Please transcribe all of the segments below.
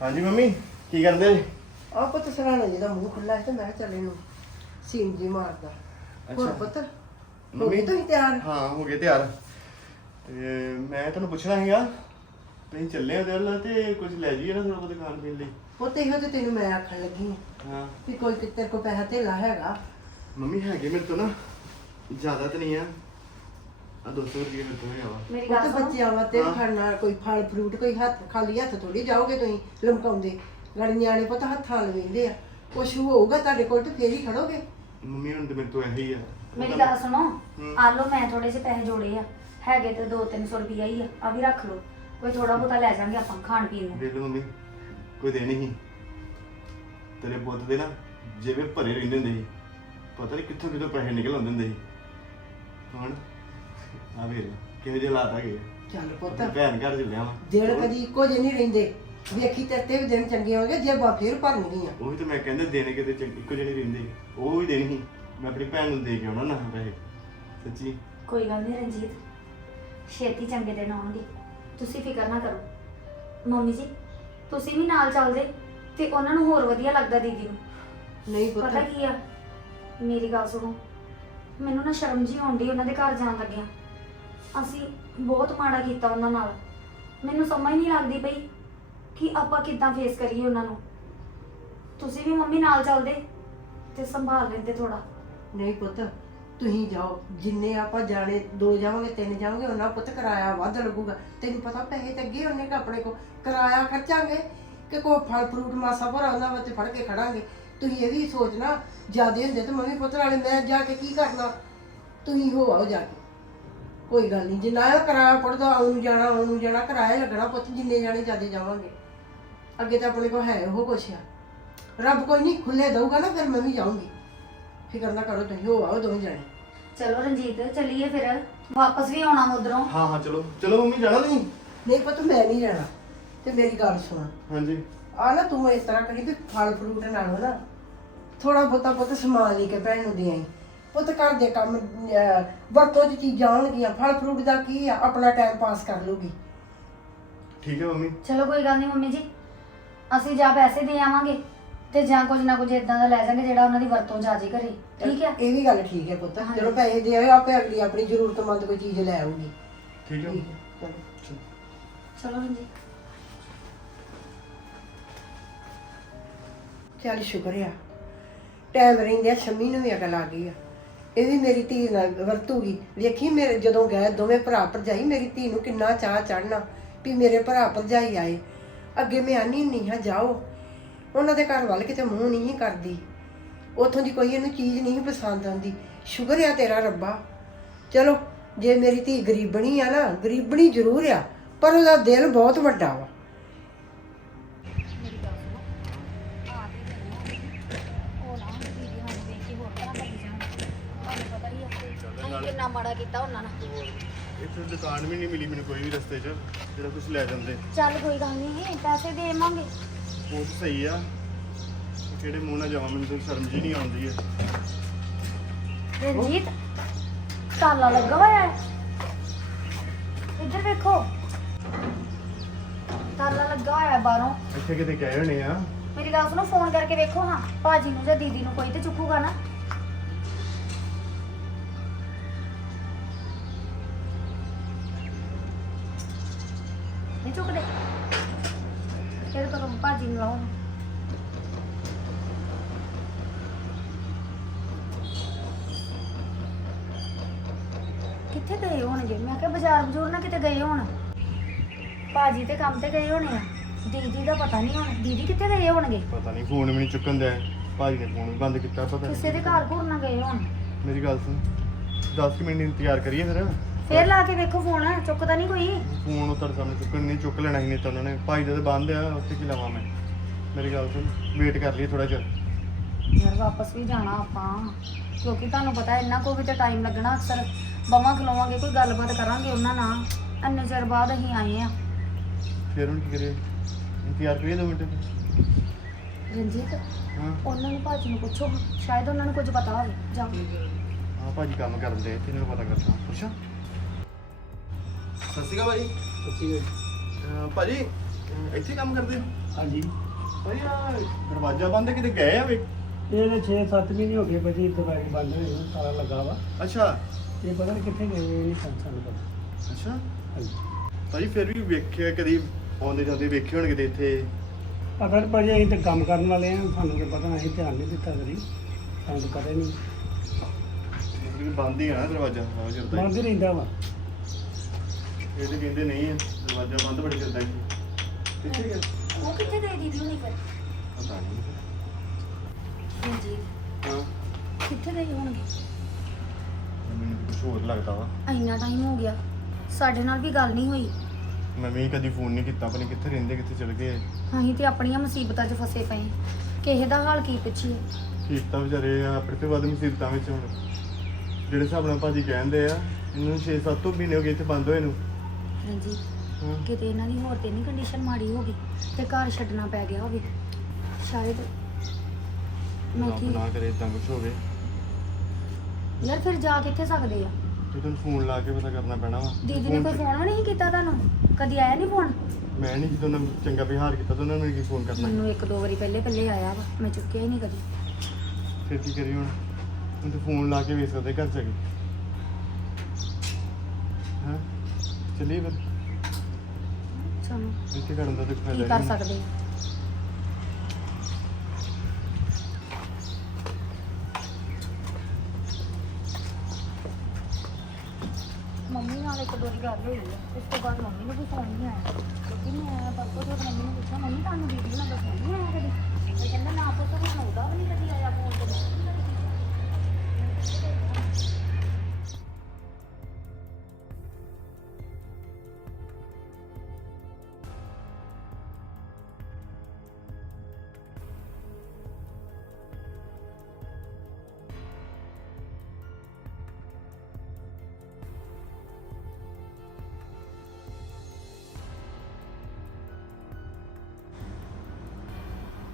ਹਾਂਜੀ ਮੰਮੀ ਕੀ ਕਰਦੇ? ਆ ਪੁੱਤ ਸਰਾਣਾ ਜਿਹਦਾ ਮੂੰਹ ਖੁੱਲਾ ਹੈ ਤੇ ਮੈਂ ਚੱਲ ਇਹਨੂੰ ਸੀਨ ਜੀ ਮਾਰਦਾ। ਹੋਰ ਅੱਛਾ। ਪੁੱਤ ਮੰਮੀ? ਮੰਮੀ? ਤੁਸੀਂ ਤਿਆਰ? ਹਾਂ ਹੋ ਗਏ ਤਿਆਰ। ਤੇ ਮੈਂ ਤੁਹਾਨੂੰ ਪੁੱਛਣਾ ਸੀਗਾ ਤੁਸੀਂ ਚੱਲੇ ਹੋ ਦਿਲ ਤੇ ਕੁਝ ਲੈ ਜਾਈਏ ਨਾ ਥੋੜਾ ਬਹੁਤ ਖਾਣ ਪੀਣ ਲਈ? ਪੁੱਤ ਇਹੋ ਤੇ ਤੈਨੂੰ ਮੈਂ ਆਖਣ ਲੱਗੀ ਹਾਂ ਹਾਂ। ਵੀ ਕੋਈ ਕਿਤੇ ਕੋ ਪੈਸਾ ਧੇਲਾ ਹੈਗਾ। ਮੰਮੀ ਹੈਗੇ ਮੇਰੇ ਤੋਂ ਨਾ ਜ਼ਿਆਦਾ ਤਾਂ ਨਹੀਂ ਆ। ਆ 200 ਰੁਪਏ ਮੇਰੇ ਤੋਂ ਹੈਗਾ ਵਾ ਮੇਰੀ ਪੁੱਤ ਗੱਲ ਸੁਣੋ। ਬੱਚਿਆਂ ਵਾਸਤੇ ਹਾਂ। ਖੜਨਾ ਕੋਈ ਫਲ ਫਰੂਟ ਕੋਈ ਹੱਥ ਖਾਲੀ ਹੱਥ ਥੋੜੀ ਜਾਓਗੇ ਤੁਸੀਂ ਲਮਕਾਉਂਦੇ। ਗੜ ਨਿਆਣੇ ਪੁੱਤ ਹੱਥਾਂ ਲਵੇਂਦੇ ਆ। ਕੁਛ ਹੋਊਗਾ ਤੁਹਾਡੇ ਕੋਲ ਤੇ ਫੇਰ ਹੀ ਖੜੋਗੇ। ਮੰਮੀ ਹੁਣ ਤੇ ਮੇਰੇ ਤੋਂ ਇਹੀ ਆ। ਮੇਰੀ ਗੱਲ ਸੁਣੋ। ਹੂੰ। ਆ ਲਓ ਮੈਂ ਥੋੜੇ ਜਿਹੇ ਪੈਸੇ ਜੋੜੇ ਆ। ਹੈਗੇ ਤੇ 2-300 ਰੁਪਈਆ ਹੀ ਆ। ਆ ਵੀ ਰੱਖ ਲਓ। ਕੋਈ ਥੋੜਾ ਬਹੁਤਾ ਲੈ ਜਾਾਂਗੇ ਆਪਾਂ ਖਾਣ ਪੀਣ ਨੂੰ। ਦੇਖ ਲਓ ਮੰਮੀ ਕੋਈ ਦੇ ਨਹੀਂ ਤੇਰੇ ਪੁੱਤ ਦੇ ਨਾ ਜਿਵੇਂ ਭਰੇ ਰਹਿੰਦੇ ਹੁੰਦੇ ਸੀ। ਪਤਾ ਨਹੀਂ ਕਿੱਥੋਂ ਕਿੱਥੋਂ ਪੈਸੇ ਨਿਕਲ ਆਉਂਦੇ ਹੁੰਦੇ ਸੀ। ਹੁਣ ਆ ਵੇਖ ਕਿਹੋ ਜਿਹੇ ਹਾਲਾਤ ਹੈਗੇ ਆ। ਚੱਲ ਪੁੱਤ। ਆਪਣੀ ਭੈਣ ਘਰ ਚੱਲਿਆ ਵਾ। ਦਿਨ ਕਦੀ ਇੱਕੋ ਜਿਹੇ ਨਹੀਂ ਰਹਿੰਦੇ। ਵੇਖੀ ਤੇ ਤੇ ਵੀ ਦਿਨ ਚੰਗੇ ਹੋਣਗੇ ਜੇ ਬਾ ਫੇਰ ਭਰਨਗੀਆਂ ਉਹ ਵੀ ਤਾਂ ਮੈਂ ਕਹਿੰਦਾ ਦੇਣੇ ਕਿਤੇ ਚੰਗ- ਇੱਕੋ ਜਿਹੇ ਨਹੀਂ ਰਹਿੰਦੇ। ਉਹ ਵੀ ਦੇਣੀ ਸੀ ਮੈਂ ਆਪਣੀ ਭੈਣ ਨੂੰ ਦੇ ਕੇ ਆਉਣਾ ਨਾ ਪੈਸੇ ਸੱਚੀ। ਕੋਈ ਗੱਲ ਨਹੀਂ ਰਣਜੀਤ। ਛੇਤੀ ਚੰਗੇ ਦਿਨ ਆਉਣਗੇ। ਤੁਸੀਂ ਫਿਕਰ ਨਾ ਕਰੋ। ਮੰਮੀ ਜੀ ਤੁਸੀਂ ਵੀ ਨਾਲ ਚੱਲਦੇ ਤੇ ਉਹਨਾਂ ਨੂੰ ਹੋਰ ਵਧੀਆ ਲੱਗਦਾ ਦੀਦੀ ਨੂੰ। ਨਹੀਂ ਪਤਾ। ਪੁੱਤ ਕੀ ਆ? ਮੇਰੀ ਗੱਲ ਸੁਣੋ। ਮੈਨੂੰ ਨਾ ਸ਼ਰਮ ਜੀ ਆਉਂਦੀ ਉਹਨਾਂ ਦੇ ਘਰ ਜਾਣ ਲੱਗਿਆ। ਅਸੀਂ ਬਹੁਤ ਮਾੜਾ ਕੀਤਾ ਉਹਨਾਂ ਨਾਲ। ਮੈਨੂੰ ਸਮਝ ਨਹੀਂ ਲੱਗਦੀ ਪਈ ਕਿ ਆਪਾਂ ਕਿੱਦਾਂ ਫੇਸ ਕਰੀਏ ਉਹਨਾਂ ਨੂੰ। ਤੁਸੀਂ ਵੀ ਮੰਮੀ ਨਾਲ ਚੱਲਦੇ ਤੇ ਸੰਭਾਲ ਲੈਂਦੇ ਥੋੜਾ ਨਹੀਂ ਪੁੱਤ, ਤੁਸੀਂ ਜਾਓ। ਜਿੰਨੇ ਆਪਾਂ ਜਾਣੇ, ਦੋ ਜਾਵਾਂਗੇ, ਤਿੰਨ ਜਾਵਾਂਗੇ, ਉਹਨਾਂ ਪੁੱਤ ਕਿਰਾਇਆ ਵੱਧ ਲੱਗੂਗਾ। ਤੈਨੂੰ ਪਤਾ ਪੈਸੇ ਤੇ ਅੱਗੇ ਉਹਨੇ ਕਿ ਆਪਣੇ ਕੋ ਕਿਰਾਇਆ ਖਰਚਾਂਗੇ ਕਿ ਕੋ ਫਲ ਫਰੂਟ, ਮਾਸਾ ਭਰਾ ਉਹਨਾਂ ਵਾਸਤੇ ਫੜ ਕੇ ਖੜਾਂਗੇ। ਤੁਸੀਂ ਇਹ ਵੀ ਸੋਚਣਾ, ਜਿਆਦੇ ਹੁੰਦੇ ਤੇ ਮੰਮੀ ਪੁੱਤ ਨਾਲੇ ਮੈਂ ਜਾ ਕੇ ਕੀ ਕਰਨਾ? ਤੁਸੀਂ ਹੋ ਆਓ ਜਾ ਕੇ। ਕੋਈ ਗੱਲ ਨਹੀਂ। ਜਿੰਨਾ ਇਹ ਕਿਰਾਇਆ ਪੜਦਾ ਆਉਣ ਨੂੰ ਜਾਣਾ ਆਉਣ ਨੂੰ ਜਾਣਾ ਕਿਰਾਇਆ ਲੱਗਣਾ ਪੁੱਤ ਜਿੰਨੇ ਜਾਣੇ ਜਿਆਦੇ ਜਾਵਾਂਗੇ। ਅੱਗੇ ਤਾਂ ਆਪਣੇ ਕੋ ਹੈ ਉਹ ਕੁਛ ਆ। ਰੱਬ ਕੋਈ ਨਹੀਂ ਖੁੱਲੇ ਦਊਗਾ ਨਾ ਫਿਰ ਮੈਂ ਵੀ ਜਾਊਂਗੀ। ਫਿਕਰ ਨਾ ਕਰੋ ਤੁਸੀਂ ਹੋ ਆਓ ਦੋਵੇਂ ਜਾਣੇ। ਚਲੋ ਰਣਜੀਤ ਚੱਲੀਏ ਫਿਰ। ਵਾਪਸ ਵੀ ਆਉਣਾ ਉਧਰੋਂ। ਹਾਂ ਹਾਂ ਚਲੋ। ਚਲੋ ਮੰਮੀ ਜਾਣਾ ਨਹੀਂ ਨਹੀਂ ਪੁੱਤ ਮੈਂ ਨਹੀਂ ਜਾਣਾ। ਤੇ ਮੇਰੀ ਗੱਲ ਸੁਣ। ਹਾਂਜੀ। ਆ ਨਾ ਤੂੰ ਇਸ ਤਰ੍ਹਾਂ ਕਰੀ ਵੀ ਫਲ ਫਰੂਟ ਨਾਲੋਂ ਨਾ ਥੋੜਾ ਬਹੁਤਾ ਪੁੱਤ ਸਮਾਨ ਲੈ ਕੇ ਭੈਣ ਨੂੰ ਦੇ ਆਈ। ਪੁੱਤ ਘਰ ਦੇ ਕੰਮ ਅਹ, ਵਰਤੋਂ ਦੀ ਚੀਜ਼ਾਂ ਆਉਣਗੀਆਂ ਫਲ ਫਰੂਟ ਦਾ ਕੀ ਆ ਆਪਣਾ ਟਾਈਮ ਪਾਸ ਕਰ ਲੂਗੀ। ਠੀਕ ਹੈ ਮੰਮੀ। ਚਲੋ ਕੋਈ ਗੱਲ ਨਹੀਂ ਮੰਮੀ ਜੀ ਅਸੀਂ ਜਾਂ ਪੈਸੇ ਦੇ ਆਵਾਂਗੇ ਤੇ ਜਾਂ ਕੁਝ ਨਾ ਕੁਝ ਇਦਾਂ ਦਾ ਲੈ ਜਾਾਂਗੇ ਜਿਹੜਾ ਉਹਨਾਂ ਦੀ ਵਰਤੋਂ ਚ ਆ ਜੇ ਘਰੇ ਠੀਕ ਹੈ? ਇਹ ਵੀ ਗੱਲ ਠੀਕ ਹੈ ਪੁੱਤ ਹਾਂਜੀ। ਜਦੋਂ ਪੈਸੇ ਦੇ ਆਏ ਆਪੇ ਅਗਲੀ ਆਪਣੀ ਜ਼ਰੂਰਤਮੰਦ ਕੋਈ ਚੀਜ਼ ਲੈ ਆਊਗੀ। ਠੀਕ ਹੈ। ਠੀਕ ਹੈ ਚਲੋ। ਚਲੋ ਰਣਜੀਤ ਚੱਲ ਸ਼ੁਕਰ ਆ ਟਾਈਮ ਰਹਿੰਦਿਆਂ ਸ਼ਮੀ ਨੂੰ ਵੀ ਅਕਲ ਆ ਗਈ ਆ। ਇਹ ਵੀ ਮੇਰੀ ਧੀ ਨਾਲ ਵਰਤੂਗੀ। ਵੇਖੀ ਮੇਰੇ ਜਦੋਂ ਗਏ ਦੋਵੇਂ ਭਰਾ ਭਰਜਾਈ, ਮੇਰੀ ਧੀ ਨੂੰ ਕਿੰਨਾ ਚਾਹ ਚੜਨਾ ਵੀ ਮੇਰੇ ਭਰਾ ਭਰਜਾਈ ਆਏ। ਅੱਗੇ ਮੈਂ ਆਨੀ ਨਹੀਂ ਹਾਂ, ਜਾਓ। ਉਹਨਾਂ ਦੇ ਘਰ ਵੱਲ ਕਿਤੇ ਮੂੰਹ ਨਹੀਂ ਕਰਦੀ। ਉਥੋਂ ਦੀ ਕੋਈ ਇਹਨੂੰ ਚੀਜ਼ ਨਹੀਂ ਪਸੰਦ ਆਉਂਦੀ। ਸ਼ੁਕਰ ਆ ਤੇਰਾ ਰੱਬਾ। ਚਲੋ, ਜੇ ਮੇਰੀ ਧੀ ਗਰੀਬਣੀ ਆ ਨਾ, ਗਰੀਬਣੀ ਜ਼ਰੂਰ ਆ, ਪਰ ਉਹਦਾ ਦਿਲ ਬਹੁਤ ਵੱਡਾ ਵਾ। ਮਾੜਾ ਕੀਤਾ ਉਹਨਾਂ ਨਾਲ। ਇੱਥੇ ਦੁਕਾਨ ਵੀ ਨਹੀਂ ਮਿਲੀ ਮੈਨੂੰ ਕੋਈ ਵੀ ਰਸਤੇ 'ਚ ਜਿਹੜਾ ਕੁਝ ਲੈ ਜਾਂਦੇ। ਚੱਲ ਕੋਈ ਗੱਲ ਨਹੀਂ ਪੈਸੇ ਦੇਵਾਂਗੇ ਉਹ ਤਾਂ ਸਹੀ ਆ। ਕਿਹੜੇ ਮੂੰਹ ਨਾਲ ਜਾਵਾਂ ਮੈਨੂੰ ਤਾਂ ਸ਼ਰਮ ਜੀ ਨਹੀਂ ਆਉਂਦੀ ਹੈ ਰਣਜੀਤ ਤਾਲਾ ਲੱਗਾ ਹੋਇਆ ਹੈ। ਇੱਧਰ ਵੇਖੋ। ਤਾਲਾ ਲੱਗਾ ਹੋਇਆ ਹੈ ਬਾਹਰੋਂ। ਇੱਥੇ ਕਿਤੇ ਗਏ ਹੋਣੇ ਆ। ਮੇਰੀ ਗੱਲ ਸੁਣੋ ਫੋਨ ਕਰਕੇ ਵੇਖੋ ਹਾਂ। ਭਾਜੀ ਨੂੰ ਜਾਂ ਦੀਦੀ ਨੂੰ ਕੋਈ ਤੇ ਚੁੱਕੂਗਾ ਨਾ। ਬਾਜ਼ਾਰ ਬਜ਼ੂਰ ਨਾ ਕਿਤੇ ਗਏ ਹੋਣ। ਭਾਜੀ ਤੇ ਕੰਮ ਤੇ ਗਏ ਹੋਣੇ ਆ। ਦੀਦੀ ਦਾ ਪਤਾ ਨਹੀਂ ਹੁਣ ਦੀਦੀ ਕਿੱਥੇ ਗਏ ਹੋਣਗੇ? ਪਤਾ ਨਹੀਂ ਫੋਨ ਵੀ ਨਹੀਂ ਚੁੱਕਣ ਦਿਆ। ਭਾਜੀ ਨੇ ਫੋਨ ਵੀ ਬੰਦ ਕੀਤਾ ਪਤਾ ਕਿਸੇ ਦੇ ਘਰ ਘੁਰ ਨਾ ਗਏ ਹੋਣ। ਮੇਰੀ ਗੱਲ ਸੁਣ 10 ਮਿੰਟ ਇੰਤਜ਼ਾਰ ਕਰੀਏ ਫਿਰ। ਫੇਰ ਲਾ ਕੇ ਵੇਖੋ ਫੋਨ ਚੁੱਕਦਾ ਨਹੀਂ ਕੋਈ। ਫੋਨ ਉਹ ਤੁਹਾਡੇ ਸਾਹਮਣੇ ਚੁੱਕਣ ਨਹੀਂ ਚੁੱਕ ਲੈਣਾ ਹੀ ਨਹੀਂ ਤਾਂ ਉਹਨਾਂ ਨੇ। ਭਾਈ ਦਾ ਤਾਂ ਬੰਦ ਆ ਉੱਥੇ ਕੀ ਲਾਵਾਂ ਮੈਂ? ਮੇਰੀ ਗੱਲ ਸੁਣ ਵੇਟ ਕਰ ਲਈਏ ਥੋੜਾ ਜਿਹਾ। ਯਾਰ ਵਾਪਸ ਵੀ ਜਾਣਾ ਆਪਾਂ। ਕਿਉਂਕਿ ਤੁਹਾਨੂੰ ਪਤਾ ਇੰਨਾ ਕੋ ਵੀ ਤਾਂ ਟਾਈਮ ਲੱਗਣਾ ਅਕਸਰ। ਬਵਾਂ ਖਲੋਵਾਂਗੇ ਕੋਈ ਗੱਲਬਾਤ ਕਰਾਂਗੇ ਉਹਨਾਂ ਨਾਲ। ਇੰਨੇ ਚਿਰ ਬਾਅਦ ਅਸੀਂ ਆਏ ਆ ਫਿਰ ਹੁਣ ਕੀ ਕਰੀਏ? ਇੰਤਜ਼ਾਰ ਕਰੀਏ ਦੋ ਮਿੰਟ? ਰਣਜੀਤ ਹਾਂ। ਉਹਨਾਂ ਨੂੰ ਭਾਜੀ ਨੂੰ ਪੁੱਛੋ ਸ਼ਾਇਦ ਉਹਨਾਂ ਨੂੰ ਕੁਝ ਪਤਾ ਹੋਵੇ। ਜਾ ਹਾਂ ਭਾਜੀ ਕੰਮ ਕਰਨ ਦੇ ਤੇ ਇਹਨਾਂ ਨੂੰ ਪਤਾ ਕਰਦਾ ਪੁੱਛਾਂ। ਸਤਿ ਸ਼੍ਰੀ ਅਕਾਲ ਭਾਜੀ। ਸਤਿ ਸ਼੍ਰੀ ਅਕਾਲ। ਭਾਜੀ ਅਹ ਇੱਥੇ ਕੰਮ ਕਰਦੇ ਹੋ? ਹਾਂਜੀ। ਭਾਈ ਆ ਦਰਵਾਜ਼ਾ ਬੰਦ ਹੈ, ਕਿਤੇ ਗਏ ਆ ਵੇ ਇਹਨੇ 6-7 ਮਹੀਨੇ ਹੋ ਗਏ ਬਜੀ ਦਵਾਈ ਬੰਦ ਹੋਈ ਨੂੰ ਤਾਲਾ ਲੱਗਾ ਵਾ। ਅੱਛਾ। ਇਹ ਪਤਾ ਨਹੀਂ ਕਿੱਥੇ ਗਏ ਇਹ ਨਹੀਂ ਸਾਨੂੰ ਸਾਨੂੰ ਪਤਾ ਅੱਛਾ। ਹਾਂਜੀ। ਭਾਈ ਫਿਰ ਵੀ ਵੇਖਿਆ ਕਦੀ ਆਉਂਦੇ ਜਾਂਦੇ ਵੇਖੇ ਹੋਣਗੇ ਤੇ ਇੱਥੇ? ਪਤਾ ਨਹੀਂ ਭਾਜੀ ਅਸੀਂ ਤਾਂ ਕੰਮ ਕਰਨ ਵਾਲੇ ਆ ਸਾਨੂੰ ਤਾਂ ਪਤਾ ਨਹੀਂ ਅਸੀਂ ਧਿਆਨ ਨਹੀਂ ਦਿੱਤਾ ਕਦੀ। ਸਾਨੂੰ ਤਾਂ ਪਤਾ ਹੀ ਨਹੀਂ ਕਿ ਬੰਦ ਹੀ ਆ ਨਾ ਦਰਵਾਜ਼ਾ ਚੱਲਦਾ ਹੀ। ਬੰਦ ਹੀ ਰਹਿੰਦਾ ਵਾ। ਇਹ ਤੇ ਕਹਿੰਦੇ ਨਹੀਂ ਆ ਦਰਵਾਜ਼ਾ ਬੰਦ ਬੜੀ ਚੱਲਦਾ ਜੀ ਕਿੱਥੇ ਗਿਆ? ਉਹ ਕਿੱਥੇ ਗਏ ਦੀਦੀ ਹੁਣੀ ਫਿਰ? ਪਤਾ ਨਹੀਂ ਹਾਂਜੀ। ਹਾਂ। ਕਿੱਥੇ ਗਏ ਹੋਣਗੇ? ਮੈਨੂੰ ਕੁਝ ਹੋਰ ਲੱਗਦਾ ਵਾ। ਇੰਨਾ ਟਾਈਮ ਹੋ ਗਿਆ। ਸਾਡੇ ਨਾਲ ਵੀ ਗੱਲ ਨਹੀਂ ਹੋਈ। ਮੈਂ ਵੀ ਕਦੀ ਫੋਨ ਨਹੀਂ ਕੀਤਾ ਪਤਾ ਨੀ ਕਿੱਥੇ ਰਹਿੰਦੇ ਕਿੱਥੇ ਚਲ ਗਏ। ਅਸੀਂ ਤੇ ਆਪਣੀਆਂ ਮੁਸੀਬਤਾਂ 'ਚ ਫਸੇ ਪਏ ਕਿਸੇ ਦਾ ਹਾਲ ਕੀ ਪੁੱਛੀਏ? ਕੀਤਾ ਵਿਚਾਰੇ ਆ ਆਪਣੇ ਤੇ ਵੱਧ ਮੁਸੀਬਤਾਂ ਵਿੱਚ ਹੁਣ। ਜਿਹੜੇ ਹਿਸਾਬ ਨਾਲ ਭਾਜੀ ਕਹਿੰਦੇ ਆ ਇਹਨੂੰ 6-7 ਮਹੀਨੇ ਹੋ ਗਏ ਇੱਥੇ ਬੰਦ ਹੋਏ ਨੂੰ। ਹਾਂਜੀ। ਹਾਂ। ਕਿਤੇ ਇਹਨਾਂ ਦੀ ਹੋਰ ਤੇ ਨਹੀਂ ਕੰਡੀਸ਼ਨ ਮਾੜੀ ਹੋ ਗਈ ਤੇ ਘਰ ਛੱਡਣਾ ਪੈ ਗਿਆ ਹੋਵੇ। ਸ਼ਾਇਦ ਮੈਂ ਰੱਬ ਕੀ ਨਾ ਕਰੇ ਇਦਾਂ ਕੁਝ ਹੋਵੇ। ਯਾਰ ਫਿਰ ਜਾ ਕਿੱਥੇ ਸਕਦੇ ਆ। ਤੂੰ ਤੈਨੂੰ ਫੋਨ ਲਾ ਕੇ ਪਤਾ ਕਰਨਾ ਪੈਣਾ ਵਾ। ਦੀਦੀ ਨੇ ਕੋਈ ਫੋਨ ਵੀ ਨਹੀਂ ਕੀਤਾ ਤੁਹਾਨੂੰ? ਕਦੀ ਆਇਆ ਨਹੀਂ ਫੋਨ? ਮੈਂ ਨਹੀਂ ਜਦੋਂ ਉਹਨਾਂ ਨੂੰ ਚੰਗਾ ਵਿਹਾਰ ਕੀਤਾ ਤਾਂ ਉਹਨਾਂ ਨੂੰ ਕੀ ਫੋਨ ਕਰਨਾ? ਮੈਨੂੰ ਇੱਕ ਦੋ ਵਾਰੀ ਪਹਿਲੇ ਪਹਿਲੇ ਆਇਆ ਵਾ ਮੈਂ ਚੁੱਕਿਆ ਹੀ ਨਹੀਂ ਕਦੀ। ਫਿਰ ਕੀ ਕਰੀ ਹੁਣ? ਹੁਣ ਤੂੰ ਫੋਨ ਲਾ ਕੇ ਵੇਖ ਸਕਦੇ ਘਰ ਚ ਕੇ। ਹਾਂ? ਚੱਲੀਏ ਫਿਰ। ਚਲੋ। ਇੱਥੇ ਕਰਨ ਦਾ ਤੇ ਕੀ ਫਾਇਦਾ ਕਰ ਨਹੀਂ ਸਕਦੇ ਮੰਮੀ ਨਾਲ ਇੱਕ ਦੋ ਵਾਰੀ ਗੱਲ ਹੋਈ ਹੈ ਉਸ ਤੋਂ ਬਾਅਦ ਮੰਮੀ ਨੂੰ ਵੀ ਫੋਨ ਨਹੀਂ ਆਇਆ। ਕਿਉਂਕਿ ਮੈਂ ਪਰਸੋਂ ਜਦੋਂ ਮੰਮੀ ਨੂੰ ਪੁੱਛਿਆ, ਮੰਮੀ, ਤੁਹਾਨੂੰ ਦੀਦੀ ਨਾਲ ਦਾ ਨਹੀਂ ਆਇਆ ਕਦੀ? ਉਹ ਕਹਿੰਦਾ, ਨਾ ਪੁੱਤ ਹੁਣ ਉਹਦਾ ਵੀ ਨਹੀਂ ਕਦੀ ਆਇਆ ਫੋਨ ਤੇ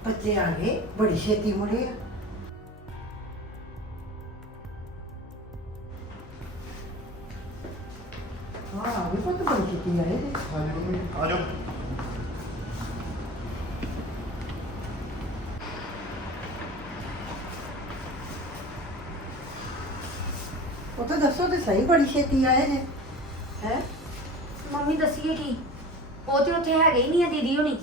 ਬੱਚੇ ਆ ਗਏ ਬੜੀ ਛੇਤੀ ਮੁੜੇ ਆ। ਹਾਂ ਆ ਵੀ ਪੁੱਤ ਬੜੀ ਛੇਤੀ ਆਏ ਤੇ ਹਾਂਜੀ ਮੰਮੀ ਆ ਜਾਓ। ਉਹ ਤਾਂ ਦੱਸੋ ਤੇ ਸਹੀ ਬੜੀ ਛੇਤੀ ਆਏ ਨੇ ਹੈ? ਮੰਮੀ ਦੱਸੀਏ ਕੀ? ਉਹ ਤੇ ਉੱਥੇ ਹੈਗੇ ਹੀ ਨਹੀਂ ਆ ਦੀਦੀ ਹੁਣੀ।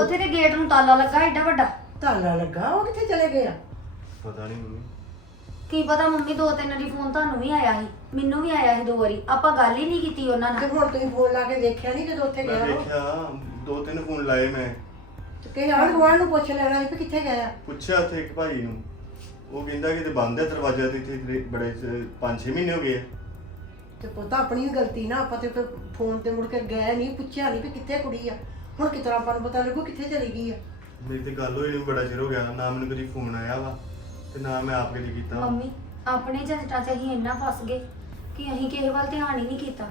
ਉੱਥੇ ਤੇ ਗੇਟ ਨੂੰ ਤਾਲਾ ਲੱਗਾ ਏਡਾ ਵੱਡਾ। ਤਾਲਾ ਲੱਗਾ ਉਹ ਕਿੱਥੇ ਚਲੇ ਗਏ ਆ? ਪਤਾ ਨਹੀਂ ਮੰਮੀ। ਕੀ ਪਤਾ ਮੰਮੀ ਦੋ ਤਿੰਨ ਵਾਰੀ ਫੋਨ ਤੁਹਾਨੂੰ ਵੀ ਆਇਆ ਸੀ ਮੈਨੂੰ ਵੀ ਆਇਆ ਸੀ ਦੋ ਵਾਰੀ। ਆਪਾਂ ਗੱਲ ਹੀ ਨਹੀਂ ਕੀਤੀ ਉਹਨਾਂ ਤੇ ਨਾਲ ਹੁਣ ਤੁਸੀਂ ਫੋਨ ਲਾ ਕੇ ਦੇਖਿਆ ਨਹੀਂ ਜਦੋਂ ਉੱਥੇ ਮੈਂ ਗਿਆ ਉਹ? ਦੇਖਿਆ ਦੋ ਤਿੰਨ ਫੋਨ ਲਾਏ ਮੈਂ। ਤੇ ਕਹੇ ਆਣ ਗਵਾਂਢ ਨੂੰ ਪੁੱਛ ਲੈਣਾ ਸੀ ਕਿ ਕਿੱਥੇ ਗਿਆ ਪੁੱਛਿਆ ਉੱਥੇ ਇੱਕ ਭਾਈ ਨੂੰ। ਉਹ ਕਹਿੰਦਾ ਕਿ ਤੇ ਬੰਦ ਹੈ ਦਰਵਾਜ਼ਾ ਤੇ ਇੱਥੇ ਬੜੇ 5-6 ਮਹੀਨੇ ਹੋ ਗਏ ਆ। ਤੇ ਪੁੱਤ ਆਪਣੀ ਵੀ ਗਲਤੀ ਨਾ ਆਪਾਂ ਤੇ ਫੋਨ ਤੇ ਮੁੜ ਕੇ ਗਏ ਨਹੀਂ ਪੁੱਛਿਆ ਨਹੀਂ ਕਿ ਕਿੱਥੇ ਕੁੜੀ ਆ। ਹੁਣ ਕਿਤਰਾ ਆਪਾਂ ਨੂੰ ਪਤਾ ਲੱਗੂ ਕਿੱਥੇ ਚਲੀ ਗਈ ਆ? ਮੇਰੀ ਤੇ ਗੱਲ ਹੋਈ ਬੜਾ ਚਿਰ ਹੋ ਗਿਆ ਨਾ ਮੈਨੂੰ ਕਦੀ ਫੋਨ ਆਇਆ ਵਾ ਤੇ ਨਾ ਮੈਂ ਆਪ ਕਦੀ ਕੀਤਾ ਵਾ। ਮੰਮੀ ਆਪਣੇ ਝੰਡਾਂ 'ਚ ਅਸੀਂ ਇੰਨਾ ਫਸ ਗਏ ਕਿ ਅਸੀਂ ਕਿਸੇ ਵੱਲ ਧਿਆਨ ਹੀ ਨਹੀਂ ਕੀਤਾ।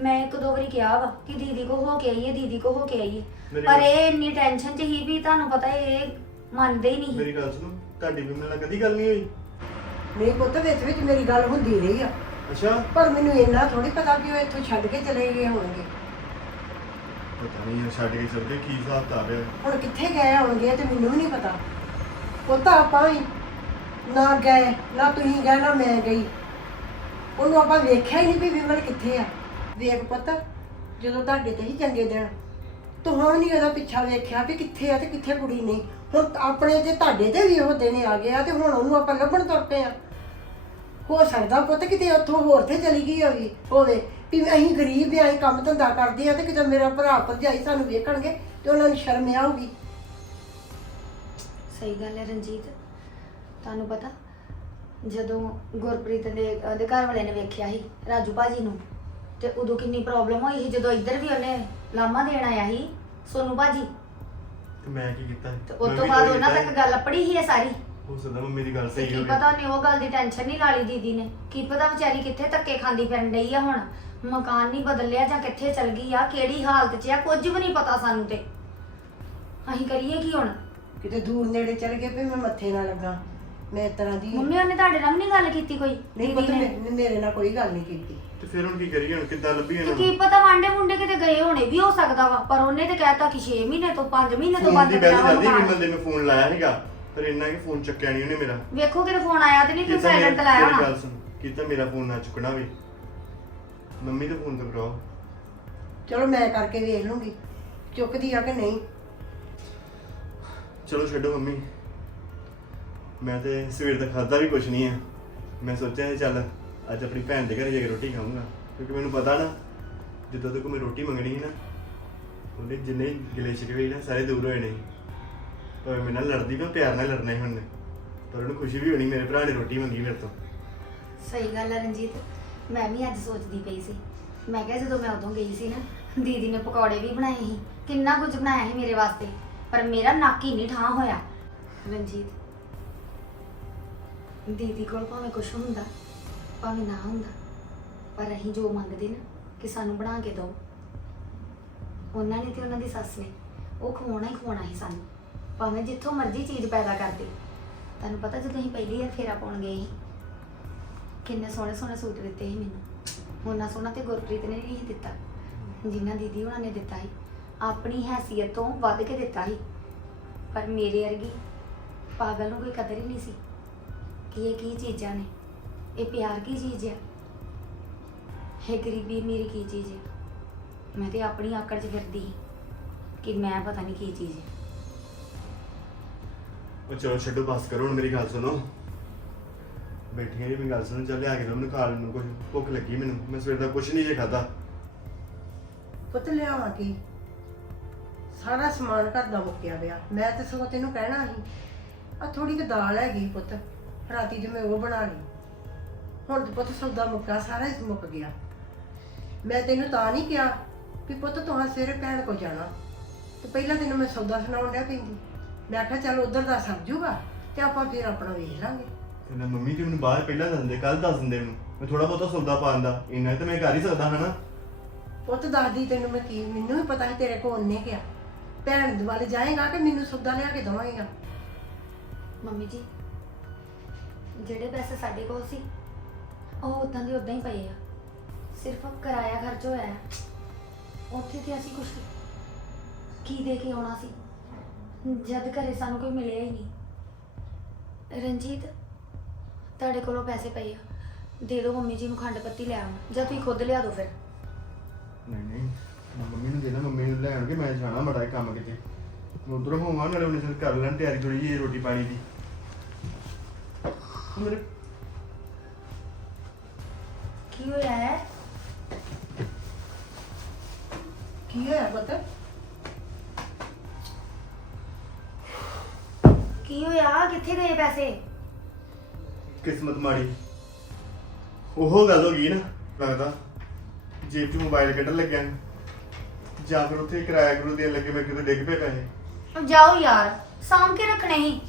ਮੈਂ ਇੱਕ ਦੋ ਵਾਰੀ ਕਿਹਾ ਵਾ ਕਿ ਦੀਦੀ ਕੋ ਹੋ ਕੇ ਆਈਏ ਦੀਦੀ ਕੋ ਹੋ ਕੇ ਆਈਏ। ਮੇਰੀ ਪਰ ਗੱਲ- ਇਹ ਇੰਨੀ ਟੈਨਸ਼ਨ 'ਚ ਹੀ ਵੀ ਤੁਹਾਨੂੰ ਪਤਾ ਇਹ ਮੰਨਦੇ ਹੀ ਨਹੀਂ ਮੇਰੀ ਗੱਲ ਸੁਣੋ ਤੁਹਾਡੀ ਵੀ ਮੇਰੇ ਨਾਲ ਕਦੀ ਗੱਲ ਨਹੀਂ ਹੋਈ? ਨਹੀਂ ਪੁੱਤ ਵਿੱਚ ਵਿੱਚ ਮੇਰੀ ਗੱਲ ਹੁੰਦੀ ਰਹੀ ਆ। ਅੱਛਾ। ਪਰ ਮੈਨੂੰ ਇੰਨਾ ਥੋੜੀ ਪਤਾ ਕਿ ਉਹ ਇੱਥੋਂ ਛੱਡ ਕੇ ਚਲੇ ਗਏ ਹੋਣਗੇ। ਪਤਾ ਨਹੀਂ ਇਹ ਛੱਡ ਕੇ ਚੱਲ ਗਏ ਕੀ ਹਿਸਾਬ ਤਾਂ ਰਿਹਾ ਹੁਣ ਕਿੱਥੇ ਗਏ ਹੋਣਗੇ ਤੇ ਮੈਨੂੰ ਵੀ ਨਹੀਂ ਪਤਾ। ਪੁੱਤ ਆਪਾਂ ਵੀ ਨਾ ਗਏ, ਨਾ ਤੁਸੀਂ ਗਏ, ਨਾ ਮੈਂ ਗਈ। ਉਹਨੂੰ ਆਪਾਂ ਵੇਖਿਆ ਹੀ ਨਹੀਂ ਵੀ ਵਿਮਲ ਕਿੱਥੇ ਆ। ਵੇਖ ਪੁੱਤ, ਜਦੋਂ ਤੁਹਾਡੇ ਤੇ ਹੀ ਚੰਗੇ ਦਿਨ। ਤੂੰ ਹੁਣ ਨਹੀਂ ਉਹਦਾ ਪਿੱਛਾ ਵੇਖਿਆ ਵੀ ਕਿੱਥੇ ਆ ਤੇ ਕਿੱਥੇ ਕੁੜੀ ਨਹੀਂ। ਹੁਣ ਆਪਣੇ ਤੇ ਤੁਹਾਡੇ ਤੇ ਵੀ ਉਹ ਦਿਨ ਆ ਗਿਆ ਤੇ ਹੁਣ ਉਹਨੂੰ ਆਪਾਂ ਲੱਭਣ ਤੁਰ ਪਏ ਆ। ਹੋ ਸਕਦਾ ਪੁੱਤ ਕਿਤੇ ਉੱਥੋਂ ਹੋਰ ਤੇ ਚਲੀ ਗਈ ਹੋਵੇ। ਹੋਵੇ। ਵੀ ਅਸੀਂ ਗਰੀਬ ਆ ਅਸੀਂ ਕੰਮ ਧੰਦਾ ਕਰਦੇ ਆ ਤੇ ਕਿਤੇ ਮੇਰਾ ਭਰਾ ਭਰਜਾਈ ਸਾਨੂੰ ਵੇਖਣਗੇ ਤੇ ਉਹਨਾਂ ਨੂੰ ਸ਼ਰਮ ਆਊਗੀ। ਸਹੀ ਗੱਲ ਹੈ ਰਣਜੀਤ ਤੁਹਾਨੂੰ ਪਤਾ ਜਦੋਂ ਗੁਰਪ੍ਰੀਤ ਦੇ ਉਹਦੇ ਘਰ ਵਾਲੇ ਨੇ ਵੇਖਿਆ ਸੀ ਰਾਜੂ ਭਾਜੀ ਨੂੰ ਤੇ ਉਦੋਂ ਕਿੰਨੀ ਪ੍ਰੋਬਲਮ ਹੋਈ ਸੀ ਜਦੋਂ ਇੱਧਰ ਵੀ ਉਹਨੇ ਲਾਮਾ ਦੇਣ ਆਇਆ ਸੀ ਸੋਨੂ ਭਾਜੀ। ਤੇ ਮੈਂ ਕੀ ਕੀਤਾ? ਤੇ ਉਸ ਤੋਂ ਬਾਅਦ ਉਹਨਾਂ ਤੱਕ ਗੱਲ ਅਪੜੀ ਹੀ ਹੈ ਸਾਰੀ। ਹੋ ਸਕਦਾ ਮੰਮੀ ਦੀ ਗੱਲ ਸਹੀ ਕੀ ਹੋਵੇ। ਪਤਾ ਉਹਨੇ ਉਹ ਗੱਲ ਦੀ ਟੈਨਸ਼ਨ ਨਹੀਂ ਲਾ ਲਈ ਦੀਦੀ ਨੇ। ਕੀ ਪਤਾ ਵਿਚਾਰੀ ਕਿੱਥੇ ਧੱਕੇ ਖਾਂਦੀ ਫਿਰਨ ਡਈ ਆ ਹੁਣ। ਮਕਾਨ ਨਹੀਂ ਬਦਲਿਆ ਜਾਂ ਕਿੱਥੇ ਚਲ ਗਈ ਆ ਕਿਹੜੀ ਹਾਲਤ 'ਚ ਆ ਕੁਝ ਵੀ ਨਹੀਂ ਪਤਾ ਸਾਨੂੰ ਤੇ। ਅਸੀਂ ਕਰੀਏ ਕੀ ਹੁਣ? ਕਿਤੇ ਦੂਰ ਨੇੜੇ ਚਲ ਗਏ ਵੀ ਮੈਂ ਮੱਥੇ ਨਾ ਲੱਗਾ। ਮੈਂ ਇਸ ਤਰ੍ਹਾਂ ਦੀ ਮੰਮੀ ਉਹਨੇ ਤੁਹਾਡੇ ਨਾਲ ਵੀ ਨਹੀਂ ਗੱਲ ਕੀਤੀ ਕੋਈ? ਨਹੀਂ ਦੀਦੀ ਪਤਾ ਨੇ? ਮੇ- ਮੇਰੇ ਨਾਲ ਕੋਈ ਗੱਲ ਨਹੀਂ ਕੀਤੀ। ਤੇ ਫਿਰ ਹੁਣ ਕੀ ਕਰੀਏ ਹੁਣ? ਕਿੱਦਾਂ ਲੱਭੀ ਤੇ ਇਹਨਾਂ ਕੀ ਨੂੰ? ਪਤਾ ਵਾਂਡੇ ਮੁੰਡੇ ਕਿਤੇ ਗਏ ਹੋਣੇ ਵੀ ਹੋ ਸਕਦਾ ਵਾ ਪਰ ਉਹਨੇ ਤੇ ਕਹਿਤਾ ਕਿ 6 ਮਹੀਨੇ ਤੋਂ 5 ਮਹੀਨੇ ਤੋਂ ਫੋਨ ਬਾਅਦ ਦੀ ਬੈਲ ਵਿਆਹ ਜਾਂਦੀ ਹੋਣਾ। ਵਿਮਲ ਦੇ ਮੈਂ ਫੋਨ ਲਾਇਆ ਸੀਗਾ ਪਰ ਇੰਨਾ ਕਿ ਫੋਨ ਚੱਕਿਆ ਨਹੀਂ ਉਹਨੇ ਮੇਰਾ। ਵੇਖੋ ਕਿਤੇ ਫੋਨ ਆਇਆ ਤੇ ਨਹੀਂ ਤੂੰ ਸਾਇਲੈਂਟ ਲਾਇਆ ਮੇਰੀ ਹੋਣਾ। ਗੱਲ ਸੁਣ। ਕੀਤਾ ਮੇਰਾ ਫੋਨ ਨਾ ਚੁੱਕਣਾ ਵੀ। ਮੰਮੀ ਦਾ ਫੋਨ ਤੇ ਕਰਾਓ ਚਲੋ ਮੈਂ ਕਰਕੇ ਵੇਖ ਲੂੰਗੀ। ਚੁੱਕਦੀ ਆ ਕਿ ਨਹੀਂ? ਚਲੋ ਛੱਡੋ ਮੰਮੀ। ਮੈਂ ਤੇ ਸਵੇਰ ਦਾ ਖਾਦਾ ਵੀ ਕੁਛ ਨਹੀਂ ਹੈ ਮੈਂ ਸੋਚਿਆ ਸੀ ਚੱਲ ਅੱਜ ਆਪਣੀ ਭੈਣ ਦੇ ਘਰੇ ਜਾ ਕੇ ਰੋਟੀ ਖਾਊਂਗਾ। ਕਿਉਂਕਿ ਮੈਨੂੰ ਪਤਾ ਨਾ ਜਦੋਂ ਤੱਕ ਮੈਂ ਰੋਟੀ ਮੰਗਣੀ ਸੀ ਨਾ ਉਹਦੇ ਜਿੰਨੇ ਗਿਲੇ ਸ਼ਿਕਵੇ ਸੀ ਨਾ ਸਾਰੇ ਦੂਰ ਹੋਏ ਨੇ। ਪਰ ਮੇਰੇ ਨਾਲ ਲੜਦੀ ਮੈਂ ਪਿਆਰ ਨਾਲ ਲੜਨਾ ਹੀ ਹੁਣ। ਪਰ ਉਹਨੂੰ ਖੁਸ਼ੀ ਵੀ ਹੋਣੀ ਮੇਰੇ ਭਰਾ ਨੇ ਰੋਟੀ ਮੰਗੀ ਮੇਰੇ ਤੋਂ। ਸਹੀ ਗੱਲ ਹੈ ਰਣਜੀਤ। ਮੈਂ ਵੀ ਅੱਜ ਸੋਚਦੀ ਪਈ ਸੀ। ਮੈਂ ਕਿਹਾ ਜਦੋਂ ਮੈਂ ਉਦੋਂ ਗਈ ਸੀ ਨਾ, ਦੀਦੀ ਨੇ ਪਕੌੜੇ ਵੀ ਬਣਾਏ ਸੀ। ਕਿੰਨਾ ਕੁਝ ਬਣਾਇਆ ਸੀ ਮੇਰੇ ਵਾਸਤੇ, ਪਰ ਮੇਰਾ ਨੱਕ ਹੀ ਨਹੀਂ ਠਾਂ ਹੋਇਆ। ਰਣਜੀਤ, ਦੀਦੀ ਕੋਲ ਭਾਵੇਂ ਕੁਝ ਹੁੰਦਾ, ਭਾਵੇਂ ਨਾ ਹੁੰਦਾ, ਪਰ ਅਸੀਂ ਜੋ ਮੰਗਦੇ ਨਾ, ਕਿ ਸਾਨੂੰ ਬਣਾ ਕੇ ਦਿਓ। ਉਹਨਾਂ ਨੇ ਤੇ ਉਹਨਾਂ ਦੀ ਸੱਸ ਨੇ, ਉਹ ਖਵਾਉਣਾ ਹੀ ਖਵਾਉਣਾ ਸੀ ਸਾਨੂੰ, ਭਾਵੇਂ ਜਿੱਥੋਂ ਮਰਜ਼ੀ ਚੀਜ਼ ਪੈਦਾ ਕਰਦੇ। ਤੁਹਾਨੂੰ ਪਤਾ ਜਦੋਂ ਅਸੀਂ ਪਹਿਲੀ ਵਾਰ ਫੇਰਾ ਪਾਉਣ ਗਏ ਸੀ ਕਿੰਨੇ ਸੋਹਣੇ ਸੋਹਣੇ ਸੂਟ ਦਿੱਤੇ ਸੀ ਮੈਨੂੰ। ਉਹਨਾਂ ਸੋਹਣਾ ਤੇ ਗੁਰਪ੍ਰੀਤ ਨੇ ਨਹੀਂ ਦਿੱਤਾ। ਜਿੰਨਾ ਦੀਦੀ ਉਹਨਾਂ ਨੇ ਦਿੱਤਾ ਸੀ। ਆਪਣੀ ਹੈਸੀਅਤ ਤੋਂ ਵੱਧ ਕੇ ਦਿੱਤਾ ਸੀ। ਪਰ ਮੇਰੇ ਵਰਗੀ ਪਾਗਲ ਨੂੰ ਕੋਈ ਕਦਰ ਹੀ ਨਹੀਂ ਸੀ ਕਿ ਇਹ ਕੀ ਚੀਜ਼ਾਂ ਨੇ। ਇਹ ਪਿਆਰ ਕੀ ਚੀਜ਼ ਹੈ ਇਹ ਗਰੀਬੀ ਮੇਰੀ ਕੀ ਚੀਜ਼ ਹੈ ਮੈਂ ਤੇ ਆਪਣੀ ਆਕੜ 'ਚ ਫਿਰਦੀ ਸੀ ਕਿ ਮੈਂ ਪਤਾ ਨਹੀਂ ਕੀ ਚੀਜ਼ ਹੈ ਉਹ ਚਲੋ ਛੱਡੋ, ਬਸ ਕਰੋ, ਹੁਣ ਮੇਰੀ ਗੱਲ ਸੁਣੋ। ਬੈਠੀਆਂ ਜੀ, ਮੇਰੀ ਗੱਲ ਸੁਣੋ, ਚੱਲ ਆ ਕੇ ਮੈਨੂੰ ਖਾਣ ਨੂੰ ਕੁਝ ਭੁੱਖ ਲੱਗੀ ਮੈਨੂੰ। ਮੈਂ ਸਵੇਰ ਦਾ ਕੁਝ ਨਹੀਂ ਜੇ ਖਾਦਾ ਪੁੱਤ ਲਿਆਵਾਂ ਕੀ? ਸਾਰਾ ਸਮਾਨ ਘਰ ਦਾ ਮੁੱਕਿਆ ਪਿਆ। ਮੈਂ ਤੇ ਸਗੋਂ ਤੈਨੂੰ ਕਹਿਣਾ ਸੀ ਆ ਥੋੜੀ ਕੁ ਦਾਲ ਹੈਗੀ ਪੁੱਤ। ਰਾਤੀ ਤੇ ਮੈਂ ਉਹ ਬਣਾ ਲਈ। ਹੁਣ ਤੇ ਪੁੱਤ ਸੌਦਾ ਮੁੱਕਾ ਸਾਰਾ ਹੀ ਮੁੱਕ ਗਿਆ। ਮੈਂ ਤੈਨੂੰ ਤਾਂ ਨਹੀਂ ਕਿਹਾ ਕਿ ਪੁੱਤ ਤੂੰ ਸਵੇਰੇ ਭੈਣ ਕੋ ਜਾਣਾ। ਤੇ ਪਹਿਲਾਂ ਤੈਨੂੰ ਮੈਂ ਸੌਦਾ ਸੁਣਾਉਣ ਡਿਆ ਪੈਂਦੀ। ਮੈਂ ਆਖਿਆ ਚੱਲ ਉਧਰ ਦਾ ਸਰ ਜੂਗਾ ਤੇ ਆਪਾਂ ਫਿਰ ਆਪਣਾ ਵੇਖ ਲਾਂਗੇ। ਕਹਿੰਦਾ ਮੰਮੀ ਜੀ ਮੈਨੂੰ ਬਾਹਰ ਪਹਿਲਾਂ ਦੱਸ ਦਿੰਦੇ ਕੱਲ ਦੱਸ ਦਿੰਦੇ ਮੈਨੂੰ। ਮੈਂ ਥੋੜਾ ਬਹੁਤਾ ਸੌਦਾ ਪਾਉਣ ਦਾ ਇੰਨਾ ਤਾਂ ਮੈਂ ਕਰ ਹੀ ਸਕਦਾ ਹਨਾ? ਪੁੱਤ ਦੱਸਦੀ ਤੈਨੂੰ ਮੈਂ ਕੀ ਮੈਨੂੰ ਵੀ ਪਤਾ ਸੀ ਤੇਰੇ ਕੋਲ ਉਹਨੇ ਕਿਹਾ ਭੈਣ ਦੇ ਵੱਲ ਜਾਏਗਾ ਕਿ ਮੈਨੂੰ ਸੌਦਾ ਲਿਆ ਕੇ ਦਵਾਂਗਾ? ਮੰਮੀ ਜੀ ਜਿਹੜੇ ਪੈਸੇ ਸਾਡੇ ਕੋਲ ਸੀ ਉਹ ਉਦਾਂ ਦੇ ਉਦਾਂ ਹੀ ਪਏ ਆ। ਸਿਰਫ ਕਿਰਾਇਆ ਖਰਚ ਹੋਇਆ ਹੈ। ਉੱਥੇ ਤੇ ਅਸੀਂ ਕੁਝ ਕੀ ਦੇ ਕੇ ਆਉਣਾ ਸੀ? ਜਦ ਘਰੇ ਸਾਨੂੰ ਕੋਈ ਮਿਲਿਆ ਹੀ ਨਹੀਂ। ਰਣਜੀਤ ਤੁਹਾਡੇ ਕੋਲੋਂ ਪੈਸੇ ਪਏ ਆ। ਦੇ ਦਿਓ ਮੰਮੀ ਜੀ ਨੂੰ ਖੰਡ ਪੱਤੀ ਲੈ ਆਉਂ ਜਾਂ ਤੁਸੀਂ ਖੁਦ ਲਿਆ ਦਿਓ ਫਿਰ। ਨਹੀਂ ਨਹੀਂ। ਮੰਮੀ ਨੂੰ ਦੇਣਾ ਮੰਮੀ ਨੂੰ ਲੈ ਆਉਣਗੇ ਮੈਂ ਜਾਣਾ ਮੜਾ ਕੰਮ ਕਿਤੇ। ਉਧਰੋਂ ਹੋਵਾਂ ਨਾਲੇ ਉਹਨੇ ਸਿਰ ਕਰ ਲੈਣ ਤਿਆਰੀ ਥੋੜੀ ਜਿਹੀ ਰੋਟੀ ਪਾਣੀ ਦੀ। ਉਹ ਮੇਰੇ ਕੀ ਹੋਇਆ ਹੈ? ਕੀ ਹੋਇਆ ਪੁੱਤ? ਕੀ ਹੋਇਆ? ਕਿੱਥੇ ਗਏ ਪੈਸੇ? ਕਿਸਮਤ ਮਾੜੀ। ਉਹ ਗੱਲ ਹੋ ਗਈ ਨਾ ਲੱਗਦਾ। ਜੇਬ 'ਚ ਮੋਬਾਈਲ ਕੱਢਣ ਲੱਗਿਆ ਜਾਂ ਫਿਰ ਉੱਥੇ ਕਿਰਾਇਆ ਕਰੂ ਦੇਣ ਲੱਗੇ ਮੈਂ ਕਿਤੇ ਡਿੱਗ ਪਏ ਪੈਸੇ। ਜਾਓ ਯਾਰ ਸਾਂਭ ਕੇ ਰੱਖਣੇ ਹੀ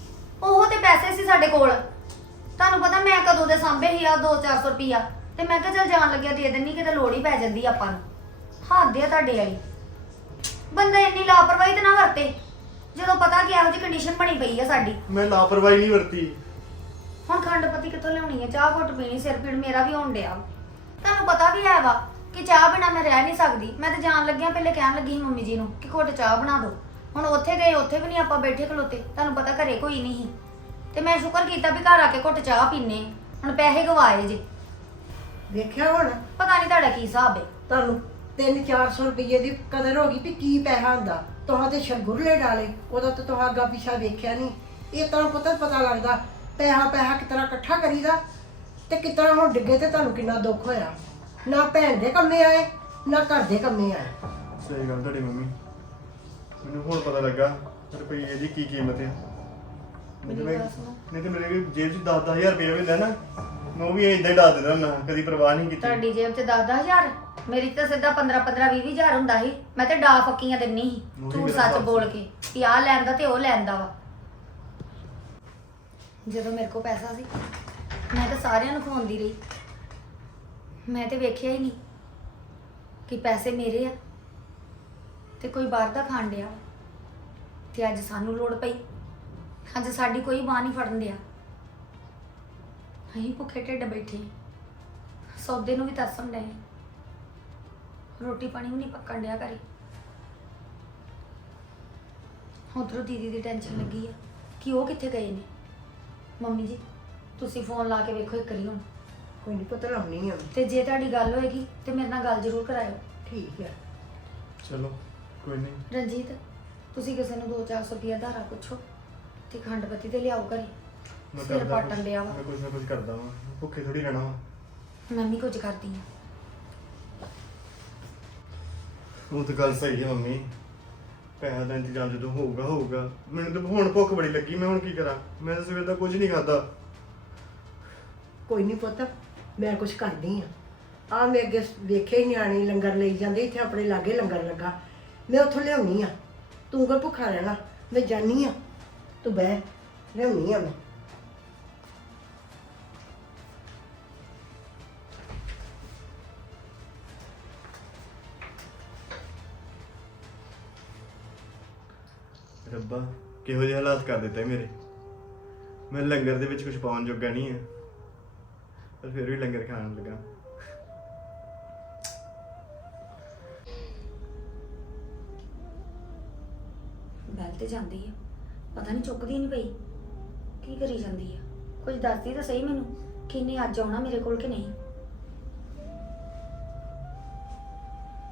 ਉਹ ਤੇ ਪੈਸੇ ਸੀ ਸਾਡੇ ਕੋਲ। ਤੁਹਾਨੂੰ ਪਤਾ ਮੈਂ ਕਦੋਂ ਦੇ ਸਾਂਭੇ ਸੀ ਆ 2-400 ਰੁਪਿਆ ਤੇ ਮੈਂ ਕਿਹਾ ਚੱਲ ਜਾਣ ਲੱਗਿਆ ਦੇ ਦਿੰਨੀ ਕਿਤੇ ਲੋੜ ਹੀ ਪੈ ਜਾਂਦੀ ਆਪਾਂ ਨੂੰ। ਹੱਦ ਆ ਤੁਹਾਡੇ ਵਾਲੀ। ਬੰਦਾ ਇੰਨੀ ਲਾਪਰਵਾਹੀ ਤੇ ਨਾ ਵਰਤੇ। ਜਦੋਂ ਪਤਾ ਕਿ ਇਹੋ ਜਿਹੀ ਕੰਡੀਸ਼ਨ ਬਣੀ ਪਈ ਆ ਸਾਡੀ। ਮੈਂ ਲਾਪਰਵਾਹੀ ਨਹੀਂ ਵਰਤੀ। ਹੁਣ ਖੰਡ ਪੱਤੀ ਕਿੱਥੋਂ ਲਿਆਉਣੀ ਹੈ? ਚਾਹ ਘੁੱਟ ਪੀਣੀ ਸਿਰ ਪੀੜ ਮੇਰਾ ਵੀ ਹੋਣ ਡਿਆ। ਤੁਹਾਨੂੰ ਪਤਾ ਵੀ ਹੈ ਵਾ ਕਿ ਚਾਹ ਬਿਨਾ ਮੈਂ ਰਹਿ ਨਹੀਂ ਸਕਦੀ। ਮੈਂ ਤੇ ਜਾਣ ਲੱਗਿਆ ਪਹਿਲੇ ਕਹਿਣ ਲੱਗੀ ਸੀ ਮੰਮੀ ਜੀ ਨੂੰ ਕਿ ਘੁੱਟ ਚਾਹ ਬਣਾ ਦਿਓ। ਹੁਣ ਉੱਥੇ ਗਏ ਉੱਥੇ ਵੀ ਨਹੀਂ ਆਪਾਂ ਬੈਠੇ ਖਲੋਤੇ। ਤੁਹਾਨੂੰ ਪਤਾ ਘਰੇ ਕੋਈ ਨਹੀਂ ਸੀ। ਤੇ ਮੈਂ ਸ਼ੁਕਰ ਕੀਤਾ ਵੀ ਘਰ ਆ ਕੇ ਘੁੱਟ ਚਾਹ ਪੀਨੇ ਹੁਣ ਪੈਸੇ ਗਵਾਏ ਜੇ। ਵੇਖਿਆ ਹੁਣ? ਪਤਾ ਨਹੀਂ ਤੁਹਾਡਾ ਕੀ ਹਿਸਾਬ ਹੈ। ਤੁਹਾਨੂੰ 3-400 ਰੁਪਏ ਦੀ ਕਦਰ ਹੋ ਗਈ ਵੀ ਕੀ ਪੈਸਾ ਹੁੰਦਾ। ਤੁਹਾਂ ਤੇ ਸ਼ਗੁਰਲੇ ਡਾਲੇ। ਉਦੋਂ ਤਾਂ ਤੁਹਾਂ ਅੱਗਾ ਪਿਛਾ ਵੇਖਿਆ ਨਹੀਂ। ਇਹ ਤਾਂ ਪਤਾ ਪਤਾ ਲੱਗਦਾ ਪੈਸਾ ਪੈਸਾ ਕਿਤਨਾ ਇਕੱਠਾ ਕਰੀਦਾ ਤੇ ਕਿਤਨਾ ਹੁਣ ਡਿੱਗੇ ਤੇ ਤੁਹਾਨੂੰ ਕਿੰਨਾ ਦੁੱਖ ਹੋਇਆ? ਨਾ ਭੈਣ ਦੇ ਕੰਮੇ ਆਏ ਨਾ ਘਰ ਦੇ ਕੰਮੇ ਆਏ। ਸਹੀ ਗੱਲ ਤੁਹਾਡੀ ਮੰਮੀ। ਮੈਨੂੰ ਹੁਣ ਪਤਾ ਲੱਗਾ ਰੁਪਈਏ ਦੀ ਕੀ ਕੀਮਤ ਹੈ ਤੇ ਮੇਰੀ ਮੈਂ- ਗੱਲ ਸੁਣੋ। ਨਹੀਂ ਤੇ ਮੇਰੇ ਜੇਬ 'ਚ 10-10000 ਰੁਪਏ ਹੁੰਦਾ ਨਾ ਮੈਂ ਉਹ ਵੀ ਇਦਾਂ ਹੀ ਡਾ ਦਿੰਦਾ ਨਾ ਕਦੀ ਪਰਵਾਹ ਨਹੀਂ ਕੀਤੀ। ਤੁਹਾਡੀ ਜੇਬ 'ਚ 10-10000 ਮੇਰੀ ਤਾਂ ਸਿੱਧਾ 15-15 20-20000 ਹੁੰਦਾ ਸੀ। ਮੈਂ ਤੇ ਡਾ ਫੱਕੀਆਂ ਦਿੰਨੀ ਸੀ ਉਹੀ ਝੂਠ ਮੇਰਾ ਸੱਚ ਹਿਸਾਬ ਬੋਲ। ਕੇ ਕਿ ਆਹ ਲੈਂਦਾ ਤੇ ਉਹ ਲੈਂਦਾ ਵਾ। ਜਦੋਂ ਮੇਰੇ ਕੋਲ ਪੈਸਾ ਸੀ, ਮੈਂ ਤਾਂ ਸਾਰਿਆਂ ਨੂੰ ਖਵਾਉਂਦੀ ਰਹੀ। ਮੈਂ ਤੇ ਵੇਖਿਆ ਹੀ ਨਹੀਂ ਕਿ ਪੈਸੇ ਮੇਰੇ ਆ ਤੇ ਕੋਈ ਬਾਹਰ ਦਾ ਖਾਣ ਡਿਆ। ਤੇ ਅੱਜ ਸਾਨੂੰ ਲੋੜ ਪਈ। ਅੱਜ ਸਾਡੀ ਕੋਈ ਬਾਹ ਨਹੀਂ ਫੜਨ ਡਿਆ। ਅਸੀਂ ਭੁੱਖੇ ਢਿੱਡ ਬੈਠੇ ਸੌਦੇ ਨੂੰ ਵੀ ਤਰਸਣ ਡਏ ਰੋਟੀ ਪਾਣੀ ਵੀ ਨਹੀਂ ਪੱਕਣ ਡਿਆ ਘਰੇ। ਉਧਰੋਂ ਦੀਦੀ ਦੀ ਟੈਨਸ਼ਨ ਲੱਗੀ ਆ ਕਿ ਉਹ ਕਿੱਥੇ ਗਏ ਨੇ? ਮੰਮੀ ਜੀ ਤੁਸੀਂ ਫੋਨ ਲਾ ਕੇ ਵੇਖੋ ਇੱਕ ਵਾਰੀ ਹੁਣ। ਕੋਈ ਨਹੀਂ ਪੁੱਤ ਲਾਉਣੀ ਆ। ਤੇ ਜੇ ਤੁਹਾਡੀ ਗੱਲ ਹੋਏਗੀ ਤੇ ਮੇਰੇ ਨਾਲ ਗੱਲ ਜ਼ਰੂਰ ਕਰਾਇਓ। ਠੀਕ ਹੈ ਚਲੋ ਕੋਈ ਨਹੀਂ ਰਣਜੀਤ ਤੁਸੀਂ ਕਿਸੇ ਨੂੰ 2-400 ਰੁਪਇਆ ਧਾਰਾ ਪੁੱਛੋ ਤੇ ਖੰਡ ਬੱਤੀ ਤੇ ਲਿਆਓ ਘਰੇ। ਮੈਂ ਸਿਰ ਕਰਦਾ ਪਾਟਣ ਲਿਆ ਵਾ। ਮੈਂ ਕੁਝ ਨਾ ਕੁਝ ਕਰਦਾ ਵਾਂ ਭੁੱਖੇ ਥੋੜੀ ਰਹਿਣਾ ਵਾ। ਮੈਂ ਵੀ ਕੁਝ ਕਰਦੀ ਆ। ਉਹ ਤਾਂ ਗੱਲ ਸਹੀ ਹੈ ਮੰਮੀ। ਪੈਸਾ ਦਾ ਇੰਤਜ਼ਾਮ ਜਦੋਂ ਹੋਊਗਾ ਹੋਊਗਾ। ਮੈਨੂੰ ਤਾਂ ਹੁਣ ਭੁੱਖ ਬੜੀ ਲੱਗੀ, ਮੈਂ ਹੁਣ ਕੀ ਕਰਾਂ? ਮੈਂ ਤਾਂ ਸਵੇਰ ਦਾ ਕੁਝ ਨਹੀਂ ਖਾਦਾ। ਕੋਈ ਨਹੀਂ ਪੁੱਤ, ਮੈਂ ਕੁਝ ਕਰਦੀ ਆ। ਆ ਮੈਂ ਅੱਗੇ ਵੇਖੇ ਨਿਆਣੇ ਲੰਗਰ ਲਈ ਜਾਂਦੇ, ਇੱਥੇ ਆਪਣੇ ਲਾਗੇ ਲੰਗਰ ਲੱਗਾ। ਮੈਂ ਉੱਥੋਂ ਲਿਆਉਣੀ ਆ। ਤੂੰ ਕੋ ਭੁੱਖਾ ਰਹਿਣਾ? ਮੈਂ ਜਾਣੀ ਆ। ਤੂੰ ਬਹਿ, ਲਿਆਉਣੀ ਆ ਮੈਂ। ਕਿਹੋ ਜਿਹੇ ਹਾਲਾਤ ਕਰ ਦਿੱਤੇ ਮੇਰੇ? ਮੈਂ ਲੰਗਰ ਦੇ ਵਿੱਚ ਕੁਝ ਪਾਉਣ ਜੋਗਾ ਨਹੀਂ ਹੈ ਪਰ ਫਿਰ ਵੀ ਲੰਗਰ ਖਾਣ ਲੱਗਾ। ਬੈਲ ਤੇ ਜਾਂਦੀ ਆ। ਪਤਾ ਨਹੀਂ ਚੁੱਕਦੀ ਨਹੀਂ ਪਈ। ਕੀ ਕਰੀ ਜਾਂਦੀ ਆ? ਕੁਝ ਦੱਸਦੀ ਤਾਂ ਸਹੀ ਮੈਨੂੰ ਕਿ ਇਹਨੇ ਅੱਜ ਆਉਣਾ ਮੇਰੇ ਕੋਲ ਕਿ ਨਹੀਂ।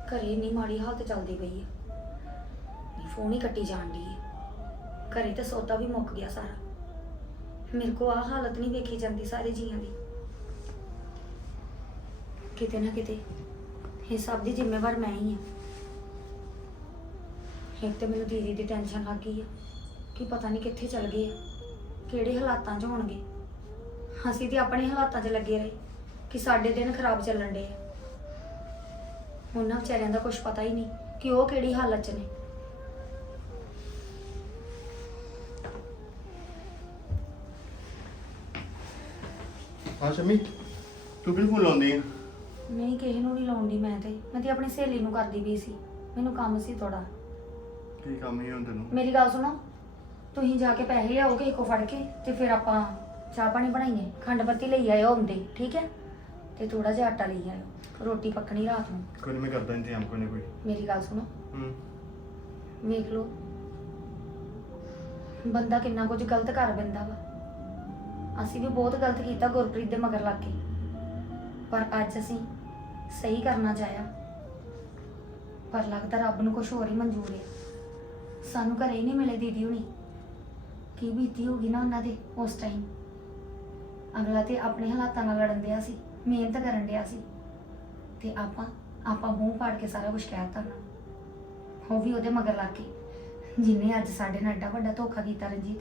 ਘਰੇ ਇੰਨੀ ਮਾੜੀ ਹਾਲਤ ਚੱਲਦੀ ਪਈ ਆ। ਫੋਨ ਹੀ ਕੱਟੀ ਜਾਣ ਦੀ ਆ। ਘਰੇ ਤੇ ਸੌਦਾ ਵੀ ਮੁੱਕ ਗਿਆ ਸਾਰਾ। ਮੇਰੇ ਕੋ ਆ ਹਾਲਤ ਨਹੀਂ ਵੇਖੀ ਜਾਂਦੀ ਸਾਰੇ ਜੀਆਂ ਦੀ। ਕਿਤੇ ਨਾ ਕਿਤੇ ਇਹ ਸਭ ਦੀ ਜ਼ਿੰਮੇਵਾਰ ਮੈਂ ਹੀ ਆ ਇੱਕ ਤੇ ਮੈਨੂੰ ਦੀਦੀ ਦੀ ਟੈਨਸ਼ਨ ਲੱਗ ਗਈ ਆ ਕਿ ਪਤਾ ਨਹੀਂ ਕਿੱਥੇ ਚਲ ਗਏ ਆ, ਕਿਹੜੇ ਹਾਲਾਤਾਂ 'ਚ ਹੋਣਗੇ। ਅਸੀਂ ਤੇ ਆਪਣੇ ਹਾਲਾਤਾਂ 'ਚ ਲੱਗੇ ਰਹੇ ਕਿ ਸਾਡੇ ਦਿਨ ਖਰਾਬ ਚੱਲਣ ਡੇ ਆ। ਉਹਨਾਂ ਵਿਚਾਰਿਆਂ ਦਾ ਕੁਝ ਪਤਾ ਹੀ ਨਹੀਂ ਕਿ ਉਹ ਕਿਹੜੀ ਹਾਲਤ 'ਚ ਨੇ। ਹਾਂ ਸ਼ਮੀ ਤੂੰ ਬਿਲਕੁਲ ਆਉਂਦੀ ਹੈ ਨਹੀਂ ਕਿਸੇ ਨੂੰ ਨਹੀਂ ਲਾਉਂਦੀ ਮੈਂ ਤੇ। ਮੈਂ ਤੇ ਆਪਣੀ ਸਹੇਲੀ ਨੂੰ ਕਰਦੀ ਪਈ ਸੀ। ਮੈਨੂੰ ਕੰਮ ਸੀ ਥੋੜਾ ਕੀ ਕੰਮ ਹੀ ਹੁਣ ਤੈਨੂੰ? ਮੇਰੀ ਗੱਲ ਸੁਣੋ। ਤੁਸੀਂ ਜਾ ਕੇ ਪੈਸੇ ਲਿਆਓਗੇ ਇੱਕੋ ਫੜ ਕੇ ਤੇ ਫਿਰ ਆਪਾਂ ਚਾਹ ਪਾਣੀ ਬਣਾਈਏ। ਖੰਡ ਪੱਤੀ ਲਈ ਆਇਓ ਹੁੰਦੇ ਠੀਕ ਹੈ? ਤੇ ਥੋੜਾ ਜਿਹਾ ਆਟਾ ਲਈ ਆਇਓ। ਰੋਟੀ ਪੱਕਣੀ ਰਾਤ ਨੂੰ। ਕੋਈ ਨਹੀਂ ਮੈਂ ਕਰਦਾ ਇੰਤਜ਼ਾਮ ਕੋਈ ਨਾ ਕੋਈ ਮੇਰੀ ਗੱਲ ਸੁਣੋ। ਹੂੰ। ਵੇਖ ਲਓ। ਬੰਦਾ ਕਿੰਨਾ ਕੁਝ ਗਲਤ ਕਰ ਬੰਦਾ ਵਾ। ਅਸੀਂ ਵੀ ਬਹੁਤ ਗਲਤ ਕੀਤਾ ਗੁਰਪ੍ਰੀਤ ਦੇ ਮਗਰ ਲੱਗ ਕੇ। ਪਰ ਅੱਜ ਅਸੀਂ ਸਹੀ ਕਰਨਾ ਚਾਹਿਆ। ਪਰ ਲੱਗਦਾ ਰੱਬ ਨੂੰ ਕੁਝ ਹੋਰ ਹੀ ਮਨਜ਼ੂਰ ਹੈ। ਸਾਨੂੰ ਘਰੇ ਹੀ ਨਹੀਂ ਮਿਲੇ ਦੀਦੀ ਹੁਣੀ। ਕੀ ਬੀਤੀ ਹੋਗੀ ਨਾ ਉਹਨਾਂ ਦੇ ਉਸ ਟਾਈਮ ਅਗਲਾ ਤੇ ਆਪਣੇ ਹਾਲਾਤਾਂ ਨਾਲ ਲੜਨ ਦਿਆ ਸੀ, ਮਿਹਨਤ ਕਰਨ ਦਿਆ ਸੀ। ਤੇ ਆਪਾਂ ਆਪਾਂ ਮੂੰਹ ਪਾੜ ਕੇ ਸਾਰਾ ਕੁਝ ਕਹਿਤਾ ਨਾ। ਉਹ ਵੀ ਉਹਦੇ ਮਗਰ ਲੱਗ ਕੇ। ਜਿਨੇ ਅੱਜ ਸਾਡੇ ਨਾਲ ਐਡਾ ਵੱਡਾ ਧੋਖਾ ਕੀਤਾ ਰਣਜੀਤ।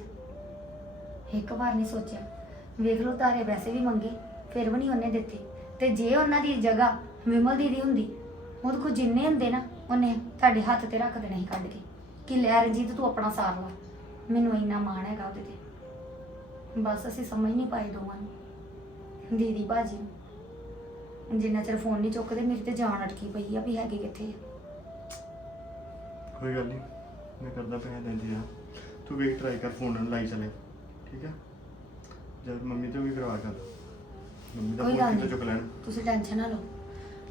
ਇੱਕ ਵਾਰ ਨਹੀਂ ਸੋਚਿਆ। ਵੇਖ ਲਓ, ਤਾਰੇ ਵੈਸੇ ਵੀ ਮੰਗੇ, ਫਿਰ ਵੀ ਨਹੀਂ ਉਹਨੇ ਦਿੱਤੇ। ਤੇ ਜੇ ਉਹਨਾਂ ਦੀ ਜਗ੍ਹਾ ਵਿਮਲ ਦੀਦੀ ਹੁੰਦੀ ਉਹਦੇ ਕੋਲ ਜਿੰਨੇ ਹੁੰਦੇ ਨਾ, ਉਹਨੇ ਤੁਹਾਡੇ ਹੱਥ ਤੇ ਰੱਖ ਦੇਣੇ ਸੀ ਕੱਢ ਕੇ ਕਿ ਲੈ ਰਣਜੀਤ, ਤੂੰ ਆਪਣਾ ਸਾਰ ਲਾ। ਮੈਨੂੰ ਇੰਨਾ ਮਾਣ ਹੈਗਾ ਉਹਦੇ ਤੇ। ਬਸ ਅਸੀਂ ਸਮਝ ਨਹੀਂ ਪਾਏ ਦੋਵਾਂ ਨੂੰ, ਦੀਦੀ ਬਾਜੀ ਜਿੰਨਾ ਚਿਰ ਫੋਨ ਨਹੀਂ ਚੁੱਕਦੇ, ਮੇਰੀ ਤੇ ਜਾਨ ਅਟਕੀ ਪਈ ਆ ਵੀ ਹੈਗੇ ਕਿੱਥੇ ਆ। ਕੋਈ ਗੱਲ ਨਹੀਂ, ਮੈਂ ਕਰਦਾ ਪੈਸਾ ਦਾ ਇੰਤਜ਼ਾਮ ਤੂੰ ਵੇਖ ਟਰਾਈ ਕਰ ਫੋਨ ਲਾਈ ਚਲੇ। ਠੀਕ ਹੈ ਜਦ ਮੰਮੀ ਤੋਂ ਵੀ ਕਰਵਾ ਕਰ ਮੰਮੀ ਦਾ ਕੋਈ ਫੋਨ ਗੱਲ ਕਿਤੋਂ ਨਹੀਂ। ਚੁੱਕ ਲੈਣ? ਤੁਸੀਂ ਟੈਨਸ਼ਨ ਨਾ ਲਓ।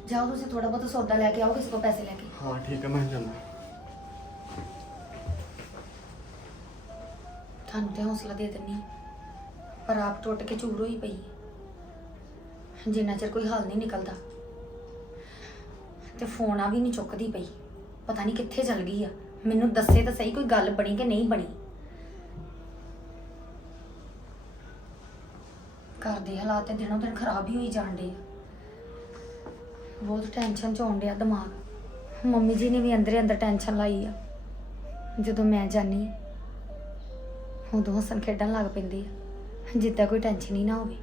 ਜਾਓ ਤੁਸੀਂ ਥੋੜਾ ਬਹੁਤ ਸੌਦਾ ਲੈ ਕੇ ਆਓ ਕਿਸੇ ਕੋਲ ਪੈਸੇ ਲੈ ਕੇ। ਹਾਂ ਠੀਕ ਹੈ ਮੈਂ ਜਾਂਦਾ ਤੁਹਾਨੂੰ ਤੇ ਹੌਸਲਾ ਦੇ ਦਿੰਨੀ ਪਰ ਆਪ ਟੁੱਟ ਕੇ ਚੂਰ ਹੋਈ ਪਈ ਹੈ। ਜਿੰਨਾ ਚਿਰ ਕੋਈ ਹੱਲ ਨਹੀਂ ਨਿਕਲਦਾ ਤੇ ਫੋਨ ਆ ਵੀ ਨਹੀਂ ਚੁੱਕਦੀ ਪਈ। ਪਤਾ ਨਹੀਂ ਕਿੱਥੇ ਚਲ ਗਈ ਆ। ਮੈਨੂੰ ਦੱਸੇ ਤਾਂ ਸਹੀ ਕੋਈ ਗੱਲ ਬਣੀ ਕਿ ਨਹੀਂ ਬਣੀ ਘਰ ਦੇ ਹਾਲਾਤ ਤੇ ਦਿਨੋਂ ਦਿਨ ਖਰਾਬ ਹੀ ਹੋਈ ਜਾਣ ਡੇ ਆ। ਬਹੁਤ ਟੈਨਸ਼ਨ ਚ ਆਉਣ ਡਿਆ ਦਿਮਾਗ। ਮੰਮੀ ਜੀ ਨੇ ਵੀ ਅੰਦਰੇ ਅੰਦਰ ਟੈਨਸ਼ਨ ਲਾਈ ਆ। ਜਦੋਂ ਮੈਂ ਜਾਨੀ ਉਦੋਂ ਹੱਸਣ ਖੇਡਣ ਲੱਗ ਪੈਂਦੇ ਆ। ਜਿੱਦਾਂ ਕੋਈ ਟੈਨਸ਼ਨ ਹੀ ਨਾ ਹੋਵੇ।